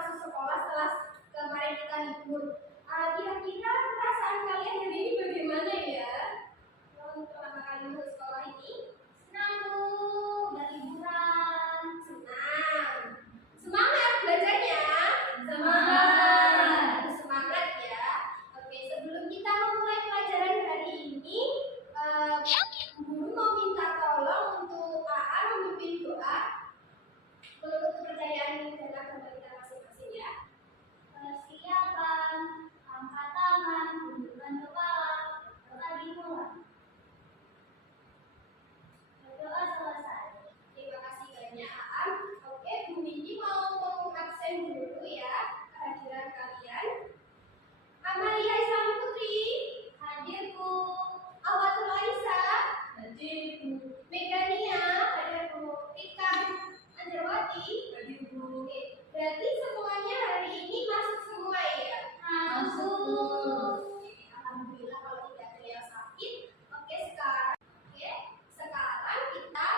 masuk sekolah setelah kemarin kita libur. Kira-kira perasaan kalian hari ini bagaimana ya? Untuk pertama kali masuk sekolah ini, senang Bu, udah liburan, senang. Semangat belajarnya, semangat, harus semangat ya. Oke, sebelum kita memulai pelajaran hari ini, guru mau minta tolong untuk AA memimpin doa untuk kepercayaan dan agama kita masing-masing ya. Persiapan, angkat tangan, tundukkan kepala, doa dimulai. Doa selesai. Terima kasih banyak AA. Oke, Bu Windy mau absen dulu ya kehadiran kalian. Amalia Islam Putri, hadir Bu. Awatul Aisyah, hadir Bu. Megania, hadir Bu. Tika Anjarwati, hadir Bu. Berarti semuanya hari ini masuk semua ya? Masuk. Alhamdulillah kalau tidak ada yang sakit. Oke, sekarang kita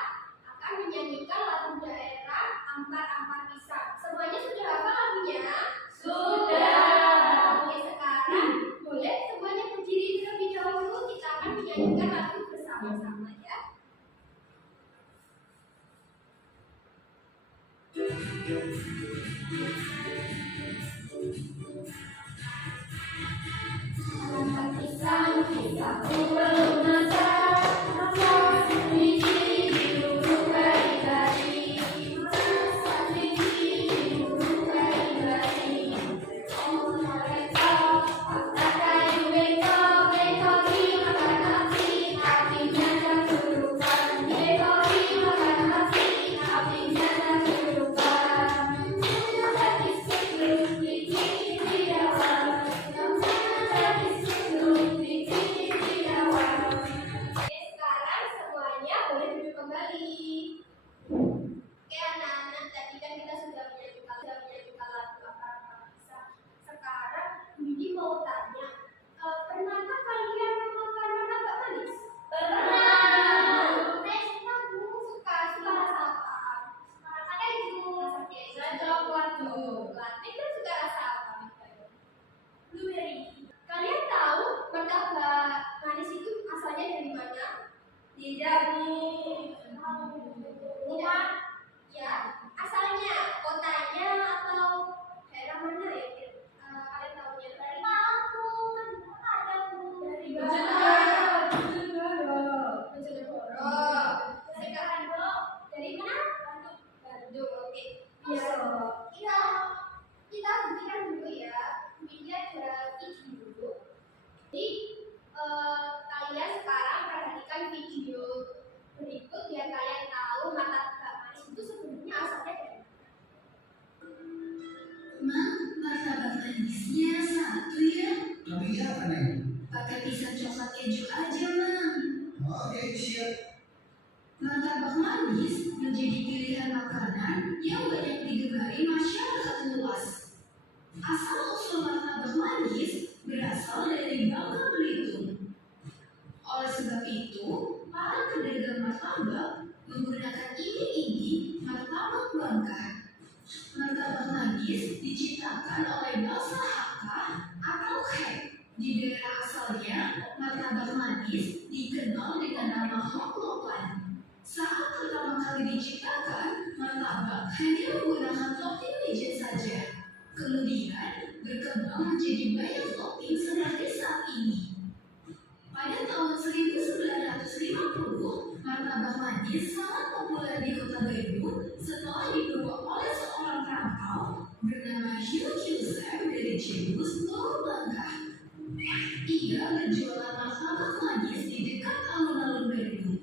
akan menyanyikan lagu daerah Ampar-Ampar Pisang. Semuanya sudah hafal lagunya? Sudah. Oke, sekarang boleh semuanya berdiri terlebih dahulu. Kita akan menyanyikan lagu bersama-sama ya. Ampar pisang, pisangku belum masak, masak biji biru kari-kari, masak biji biru kari-kari. Oh mereka, pakai kayu bengkok dimakan api, apinya tak kerupan. Bengkok dimakan api, apinya tak kerupan. Tapi sebelum biji diawal, tapi sebelum biji diawal. Oke, sekarang semuanya boleh duduk kembali. Oke anak-anak, tadi kan kita sudah menyanyikan lagu Ampar-Ampar Pisang. Sekarang Windy mau tanya, pernahkah kalian makan martabak manis? Pernah. Suka Bu, suka rasa apa? Rasa keju, rasa coklat coklat. Itu suka rasa apa? Blueberry. Kalian tahu martabak manis itu asalnya dari mana? Tidak Bu. Tidak. Ya, asalnya kotanya atau daerah mana ya? Kalian tahunya dari Lampung, kan ada Bu. Dari Bojonegoro. Sekarang dari mana? Bandung. Oke. Ya, kita buktikan dulu ya. Ini ada video. Jadi kalian sekarang perhatikan video berikut biar kalian tahu martabak manis itu sebenarnya asalnya dari mana. Martabak manisnya satu ya. Tapi apa nih? Pakai pisang coklat keju aja, Mang. Oke, siap. Martabak manis menjadi pilihan makanan yang banyak digemari masyarakat luas. Asal-usul martabak manis berasal dari Bangka Belitung. Oleh sebab itu, para pedagang martabak menggunakan iming-iming martabak Bangka. Martabak manis diciptakan oleh bangsa Hakka atau Khek. Di daerah asalnya, martabak manis dikenal dengan nama hok-lokan. Saat pertama kali diciptakan, martabak hanya menggunakan topping legend saja. Kemudian berkembang menjadi banyak topping seperti saat ini. Pada tahun 1950, martabak manis sangat populer di kota Bandung setelah dibawa oleh seorang perantau bernama Hugh Kilser dari Cibus, Pulau Bangka. Ia berjualan martabak manis di dekat alun-alun Bandung.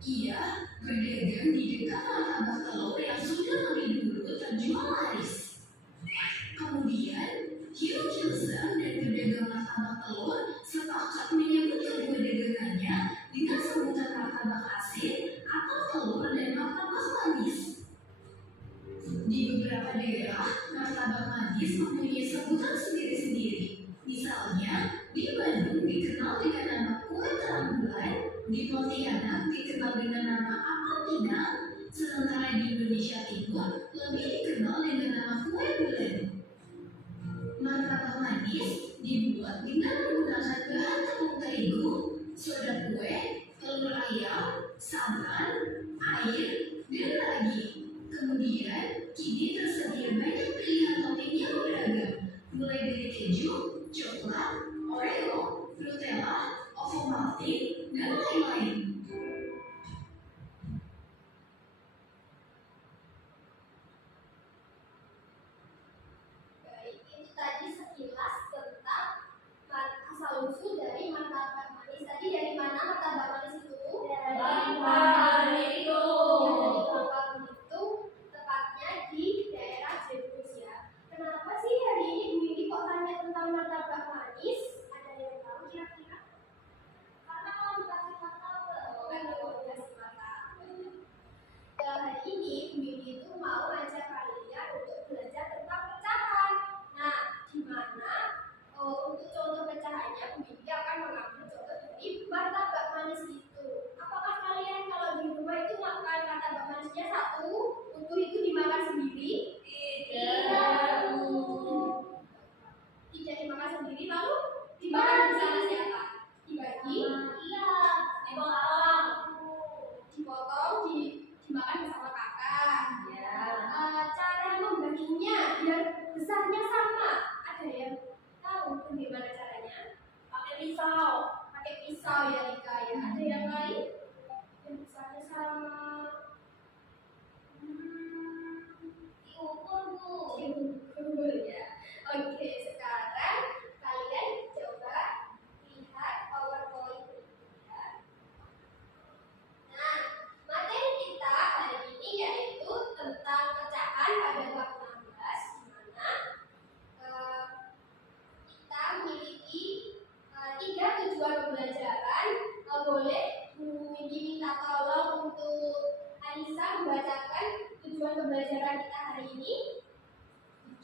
Ia berdagang di dekat martabak telur yang sudah lebih dulu terjual laris. Kemudian, Hugh Kilser dan pedagang martabak telur sepakat menyebut kedua dagangannya dengan sebutan martabak asin atau telur dan martabak manis. Di beberapa daerah, martabak manis mempunyai sebutan sendiri-sendiri. Misalnya, di Bandung dikenal dengan nama kue terang bulan, di Pontianak dikenal dengan nama apel pinang, sementara di Indonesia Timur lebih dikenal dengan nama kue bulan.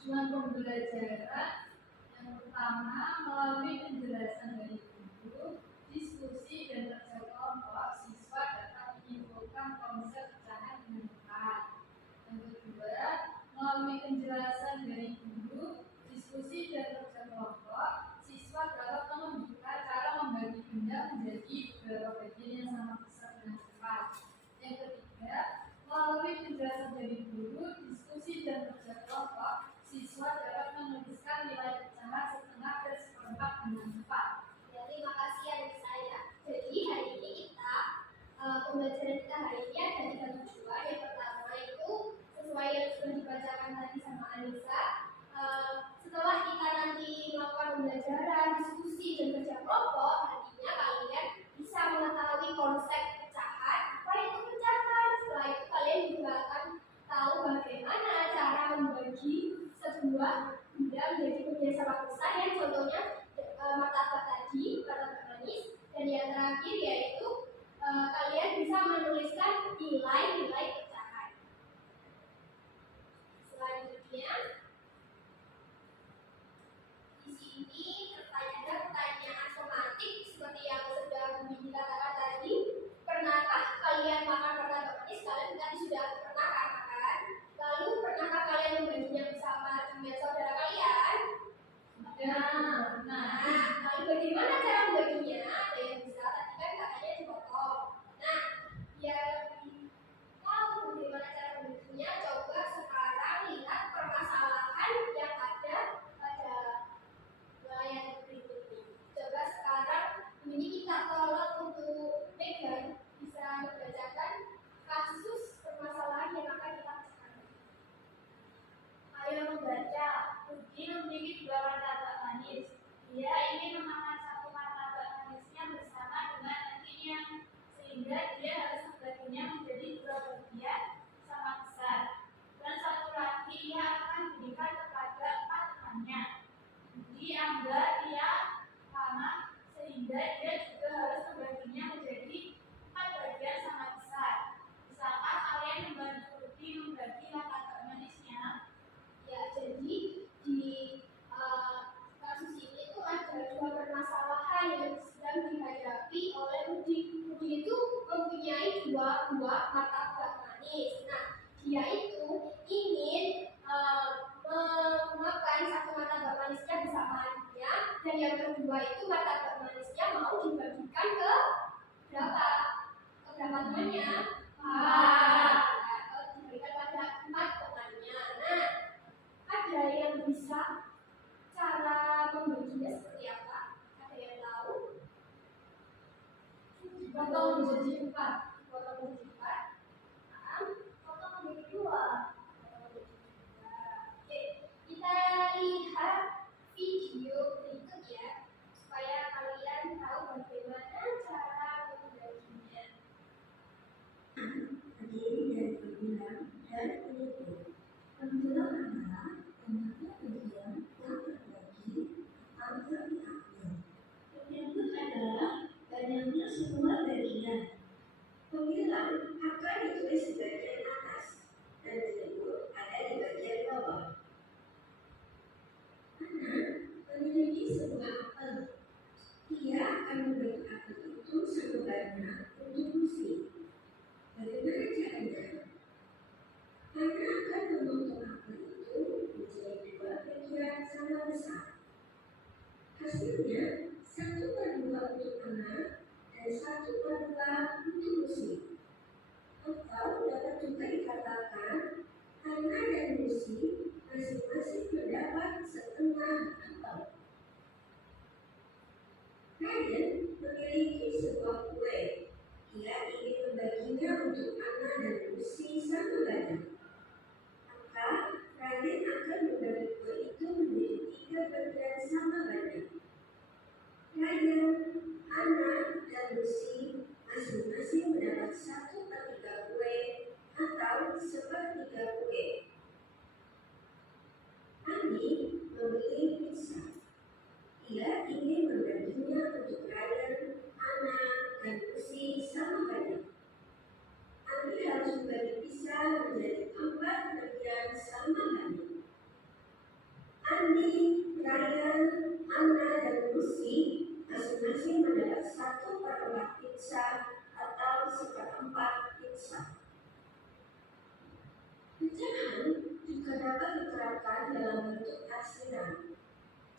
Tujuan pembelajaran yang pertama melalui penjelasan dari guru, diskusi dan kerja kelompok, siswa dapat menyimpulkan konsep pecahan dengan tepat. Yang kedua, melalui penjelasan dari guru, diskusi dan kerja kelompok, siswa dapat menunjukkan cara membagi benda menjadi beberapa bagian yang sama besar dengan tepat. Yang ketiga, melalui penjelasan dari guru, diskusi dan kerja kelompok, siswa dapat menuliskan nilai pecahan setengah dan seperempat dengan tepat. Ya, terima kasih adik saya. Jadi hari ini pembelajaran kita hari ini ada 3 tujuan. Yang pertama itu sesuai yang sudah dibacakan tadi sama Anissa. Setelah kita nanti melakukan pembelajaran, diskusi dan kerja kelompok, nantinya kalian bisa mengetahui konsep pecahan. Apa itu pecahan? Setelah itu kalian juga akan tahu bagaimana cara membagi sebuah benda menjadi bagian sama besar, yang contohnya martabak tadi, martabak manis. Dan yang terakhir yaitu kalian bisa menuliskan nilai-nilai pecahan. Selanjutnya di sini ada pertanyaan tematik seperti yang sudah Budi katakan tadi. Pernahkah kalian makan martabak manis? Kalian tadi sudah pernah makan. Lalu pernahkah kalian membaginya bersama dengan saudara kalian? Lalu bagaimana cara membaginya? Ada yang bisa, tadi kan katanya dipotong. Nah, biar lebih tahu bagaimana cara membaginya, coba sekarang lihat permasalahan yang ada pada layar berikut ini. Coba sekarang ini kita tolong untuk Megan bisa membacakan kasus permasalahan yang akan kita pecahkan. Ayo membaca. Budi memiliki 2 martabak manis. Dia ingin memakan satu martabak manisnya bersama dengan antinya, sehingga dia harus membaginya menjadi 2 bagian sama besar. Dan satu lagi ia akan berikan kepada 4 temannya. Budi anggap ia sama, sehingga dia juga harus membaginya menjadi 4 bagian sama besar. Bisakah kalian membantu Budi membagi martabak manisnya? Ya, jadi di kasus ini tuh ada 2 permasalahan yang sedang dihadapi oleh Budi. Budi itu mempunyai 2 buah martabak manis. Nah, dia itu ingin memakan satu martabak manisnya bersama adiknya, dan yang kedua itu martabak manisnya mau dibagikan ke berapa temannya? Diberikan pada 4 temannya. Nah, ada yang bisa cara membaginya seperti apa? Ada yang tahu? Potong menjadi 4. Potong menjadi 4. Potong menjadi 2. Oke, kita lihat video berikut ya, supaya kalian tahu bagaimana cara membaginya. Terdiri dari pembilang dan penyebut. Pembilang adalah banyaknya bagian yang terbagi atau diambil. Penyebut adalah banyaknya semua bagian. Pembilang akan ditulis di bagian atas dan penyebut ada di bagian bawah. Anak memiliki sebuah apel. Dia akan membagi apel itu sama banyak untuk musim. Bagaimana caranya? Anak akan memotong apel itu menjadi 2 bagian sama besar. Hasilnya 1/2 untuk anak dan 1/2 untuk musim. Atau dapat juga dikatakan anak dan musim masing-masing mendapat setengah apel. Ryan memiliki sebuah kue. Dia ingin membaginya untuk anak dan Lucy sama banyak. Maka Ryan akan membagi kue itu menjadi 3 bagian sama banyak. Ryan, anak, dan Lucy masing-masing mendapat 1/3 kue atau 1/3 kue. Ani membeli pizza. Dia ingin membaginya untuk Ryan, anak, dan Lucy sama banyak. Ani harus membagi pizza menjadi 4 bagian sama banyak. Anna dan Lucy masing-masing mendapat 1/4 pizza atau 1/4 pizza. Pecahan juga dapat diterapkan dalam bentuk asinan.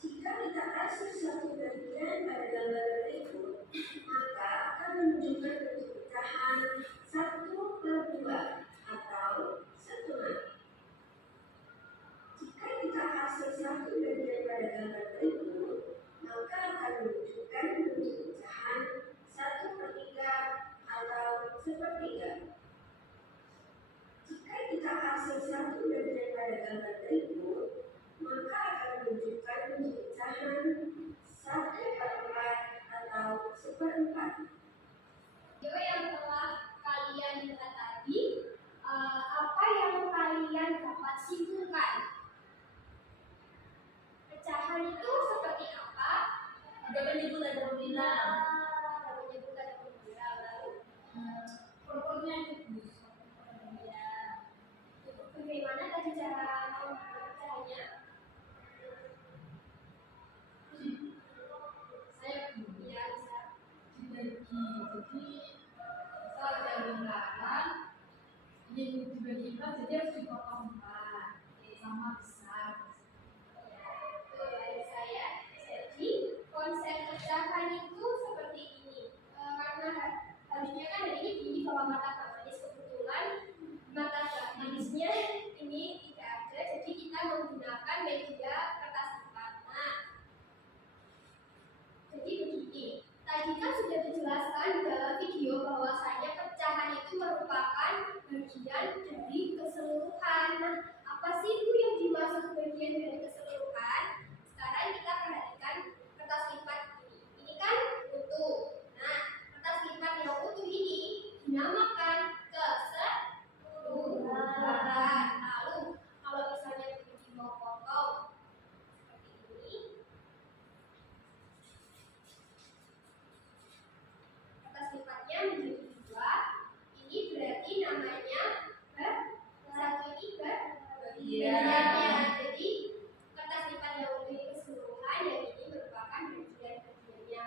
Jika kita kasih satu bagian pada gambar berikut, maka akan menunjukkan bentuk pecahan 1/2 atau setengah. Jika kita kasih satu bagian pada gambar berikut, maka akan menunjukkan bentuk pecahan 1/3 atau sepertiga. Jika kita kasih satu bagian pada gambar berikut, maka akan menunjukkan bentuk pecahan 1/4 atau seperempat. Video yang telah kalian lihat tadi, apa yang kalian dapat simpulkan? Pecahan itu seperti apa? Ada menyebut, ada pembina. Ada menyebut, ada pembina. Lalu Propornya itu. ya, bagaimana tadi cara pecahannya? Saya Ya, bisa. dibagi, jadi misal dari kanan ingin dibagi 4, jadi harus dipotong 4 sama besar. Ya, itu dari saya. Jadi konsep pecahan itu seperti ini. Karena tadinya kan hari ini di bawah mata Kak Manis, kebetulan mata Kak Manisnya ini tidak ada, jadi kita menggunakan media kertas lipat. Nah, jadi begini. Tadi kan sudah dijelaskan dalam video bahwasanya pecahan itu merupakan bagian dari keseluruhan. Nah, apa sih itu yang dimaksud bagian dari keseluruhan? Sekarang kita perhatikan kertas lipat ini. Ini kan utuh. Nah, kertas lipat yang utuh ini dinamakan keseluruhan. Lalu, kalau misalnya begini mau potong seperti ini, kertas lipatnya menjadi 2. Ini berarti namanya satu ini bagiannya. Jadi kertas lipat yang utuh ini keseluruhan, yang ini merupakan bagian-bagiannya.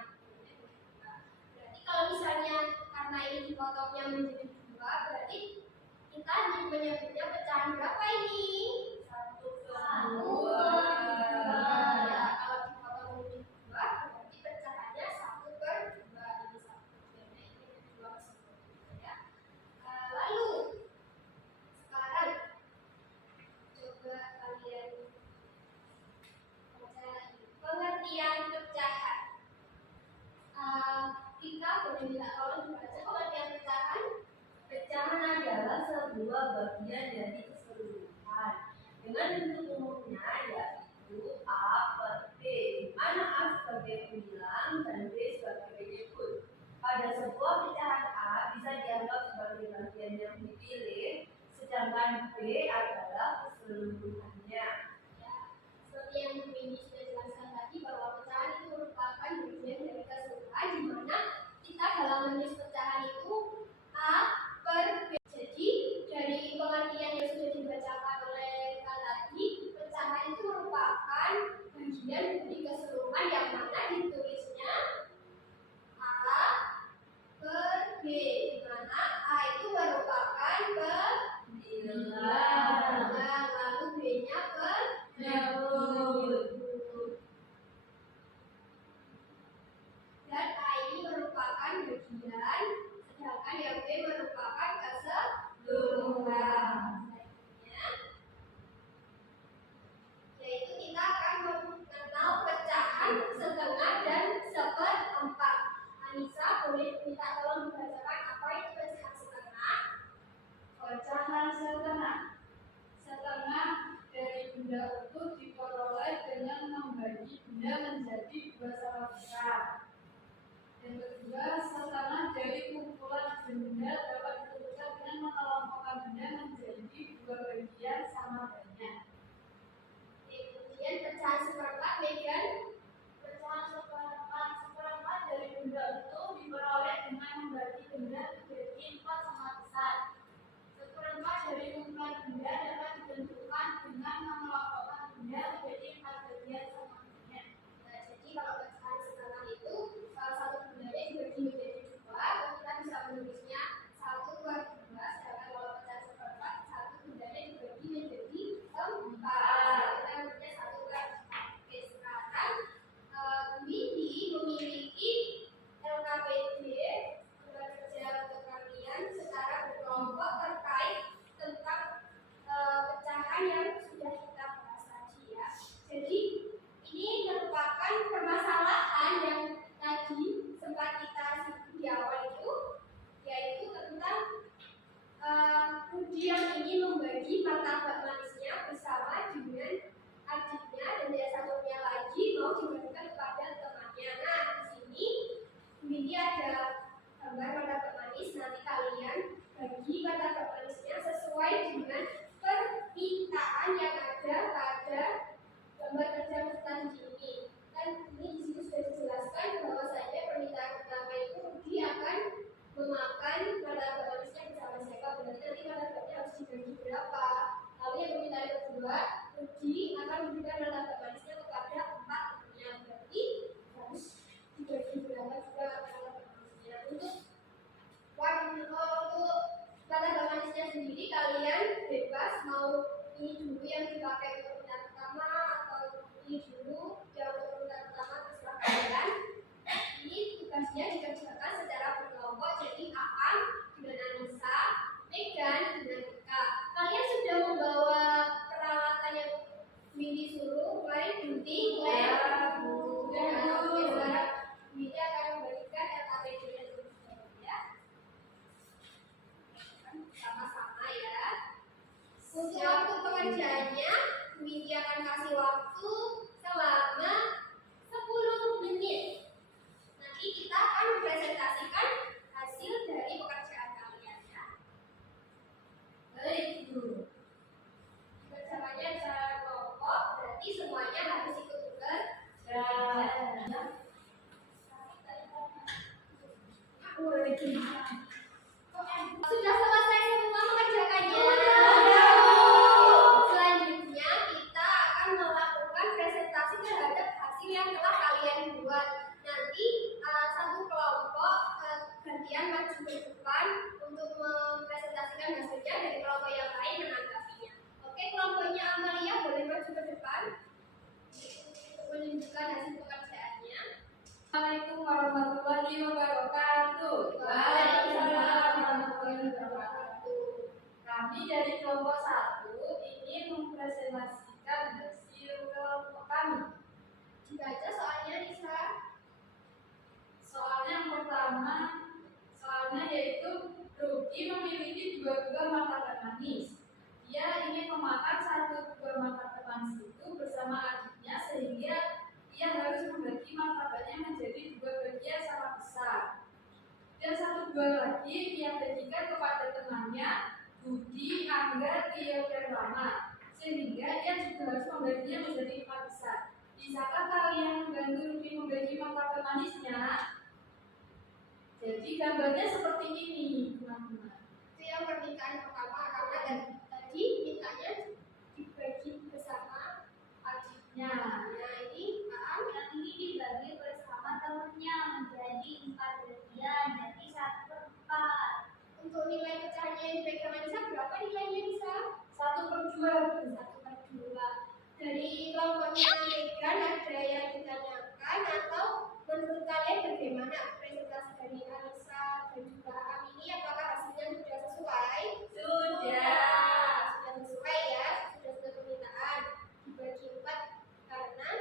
Berarti kalau misalnya karena ini dipotongnya menjadi 2, berarti kita menyebutnya pecahan berapa ini? 1/2. Ya, kalau dipotong menjadi 2, berarti pecahannya 1/2. Ini 1/2, ini 2 keseluruhan ya. Lalu sekarang coba kalian baca ini. Pengertian pecahan. Kita boleh minta tolong dibaca pengertian pecahan. Pecahan adalah sebuah bagian dari keseluruhan dengan bentuk umumnya yaitu A per B, di mana A sebagai bilang dan B sebagai penyebut. Pada sebuah pecahan A bisa dianggap sebagai bagian yang dipilih, sedangkan B adalah keseluruhannya. Ya, seperti yang Bu Windy sudah jelaskan tadi bahwa pecahan itu merupakan bagian dari keseluruhan, di mana kita dalam menulis pecahan itu A per B. Jadi dari pengertian yang sudah dibacakan oleh Kak tadi, pecahan itu merupakan bagian dari keseluruhan yang mana ditulisnya A per B, di mana A itu merupakan Bilang. lalu B-nya Nyebut. dan A ini merupakan bagian, sedangkan yang B merupakan keseluruhan. Selanjutnya, yaitu kita akan mengenal pecahan setengah dan seperempat. Anissa, boleh minta tolong dibacakan apa itu pecahan setengah? Pecahan setengah. Setengah Dari benda utuh diperoleh dengan membagi benda menjadi 2 sama besar. Yang kedua, setengah dari kumpulan benda dapat ditentukan dengan mengelompokkan benda menjadi 2 bagian sama banyak. Kemudian pecahan seperempat, Megan. Pecahan seperempat dari benda utuh diperoleh dengan membagi benda menjadi 4 sama besar. Seperempat dari kumpulan benda dapat ditentukan dengan mengelompokkan benda menjadi 4 bagian sama banyak. Nah, jadi kedua, Rudy akan memberikan martabak manisnya kepada 4 temannya. Berarti harus dibagi berapa juga martabak manisnya. Untuk martabak manisnya sendiri kalian bebas mau ini dulu yang dipakai untuk urutan pertama atau ini dulu yang untuk urutan pertama, terserah kalian. Ini tugasnya dikerjakan secara berkelompok, jadi Aam dengan Anissa, Megan dengan Ika. Kalian sudah membawa peralatan yang Windy suruh, kemarin gunting, lem, dan sekarang Windy akan membagikan LKPD dan ya. Sama-sama ya. Untuk waktu pengerjaannya, Windy akan kasih waktu selama 10 menit. Nanti kita akan mempresentasikan hasil dari pekerjaan kalian ya. Baik, Bu. Kerjaannya secara kelompok, berarti semuanya harus ikut tugas. Sudah selesai semua mengerjakannya. Selanjutnya kita akan melakukan presentasi terhadap hasil yang telah kalian buat. Nanti satu kelompok gantian maju ke depan untuk mempresentasikan hasilnya, dari kelompok yang lain menanggapinya. Oke, kelompoknya Amalia boleh maju ke depan untuk menunjukkan hasil pekerjaannya. Assalamualaikum warahmatullahi wabarakatuh. Waalaikumsalam warahmatullahi wabarakatuh. Kami dari kelompok 1 ingin mempresentasikan hasil kelompok kami. Dibaca soalnya Nisa. Soalnya yang pertama, soalnya yaitu Rudy memiliki 2 buah martabak manis. Dia ingin memakan 1 buah martabak manis itu bersama adiknya, sehingga ia harus membagi martabaknya menjadi 2 bagian sama besar. Dan 1 buah lagi ia bagikan kepada temannya Budi, Angga, Tio, dan Rama, sehingga ia juga harus membaginya menjadi 4 besar. Bisakah kalian membantu Rudy membagi martabak manisnya? Jadi gambarnya seperti ini, teman-teman. Itu yang pernikahan pertama, karena tadi mintanya dibagi bersama adiknya. Nah ini Aam, Yang ini dibagi bersama temennya menjadi 4 bagian, jadi 1/4. untuk nilai pecahannya yang dipegang Nisa berapa nilainya Nisa? 1/2. 1/2. Dari kelompoknya Megan ada yang ditanyakan atau menurut kalian bagaimana presentasi dari Anissa dan juga Aam ini, apakah hasilnya sudah sesuai? Sudah sesuai ya, sudah sesuai permintaan. Dibagi 4 karena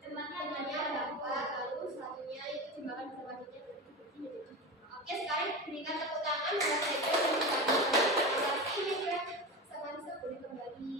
temannya ada 4, lalu satunya itu dimakan bersama adiknya, berarti dibagi menjadi 5. Oke, sekarang berikan tepuk tangan buat Megan dan juga Anissa. Terima kasih Megan sama Anissa, boleh kembali.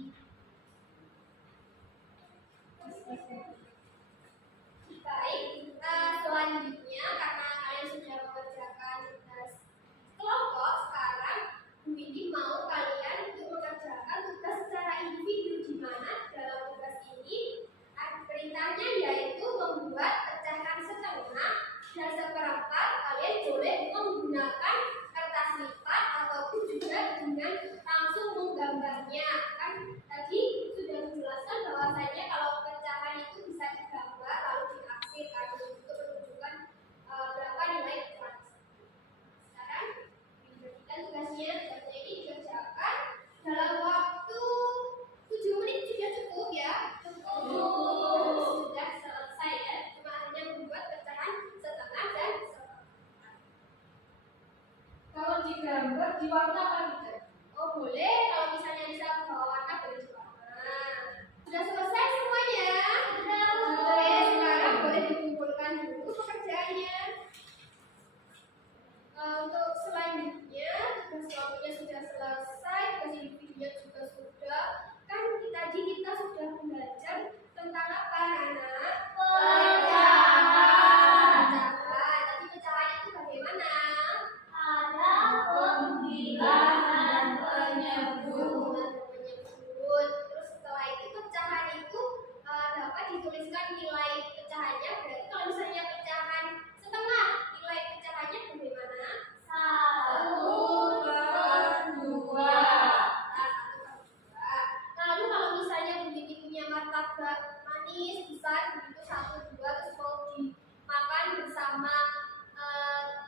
manis besar begitu 1, 2 terus mau dimakan bersama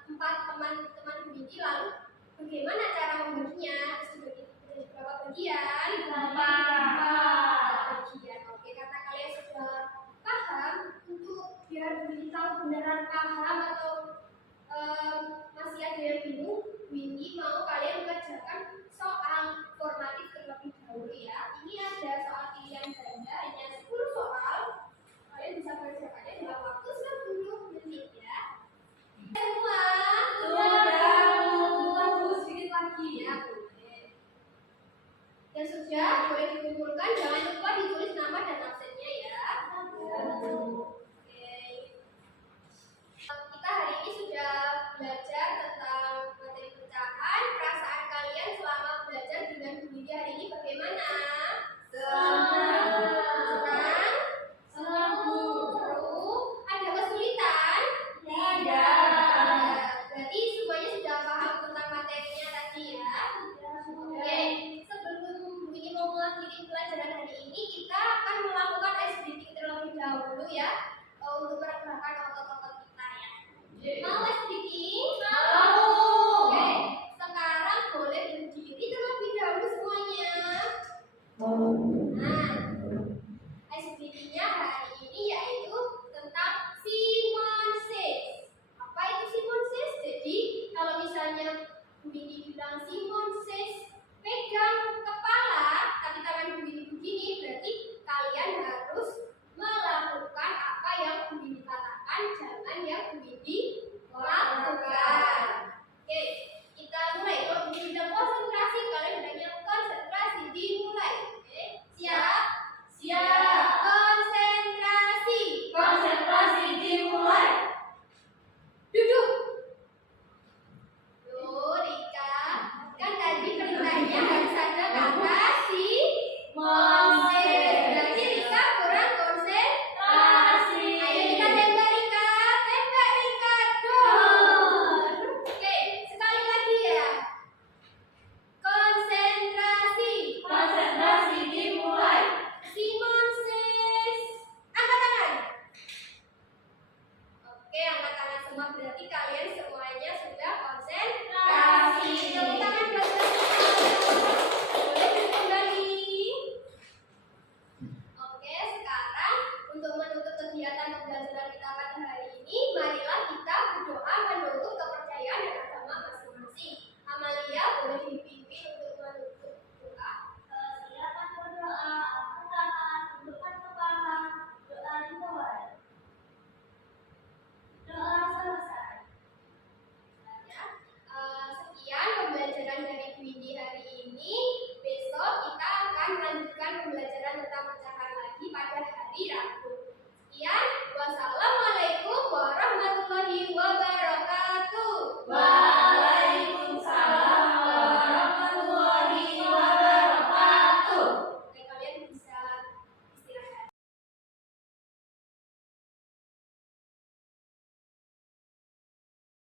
4 teman-teman Budi, lalu bagaimana cara membaginya? Harus dibagi menjadi berapa bagian? 8 bagian. Oke, karena kalian sudah paham, untuk biar Budi tahu beneran paham atau masih ada yang bingung, Windy mau kalian mengerjakan soal formatif terlebih dahulu ya. Ini ada soal pilihan ganda, hanya 10 soal. Kalian bisa mengerjakannya dalam waktu 10 menit ya. Semua Tunggu sedikit lagi. ya, boleh. Yang sudah boleh dikumpulkan, jangan lupa ditulis nama dan absennya ya. Oke. Kita hari ini sudah belajar tentang materi pecahan. Perasaan kalian selama belajar dengan Bu Lydia hari ini bagaimana? Senang? Seru? Ada kesulitan? Tidak. Berarti semuanya sudah paham tentang materinya tadi ya? Oke, sebelum Bu ini mau mengakhiri pelajaran hari ini, kita akan melakukan ice breaking terlebih dahulu ya, untuk pergerakan otot-otot kita ya. Mau ice breaking? Oke, sekarang boleh berdiri terlebih dahulu semuanya. Nah, ice breaking-nya hari ini yaitu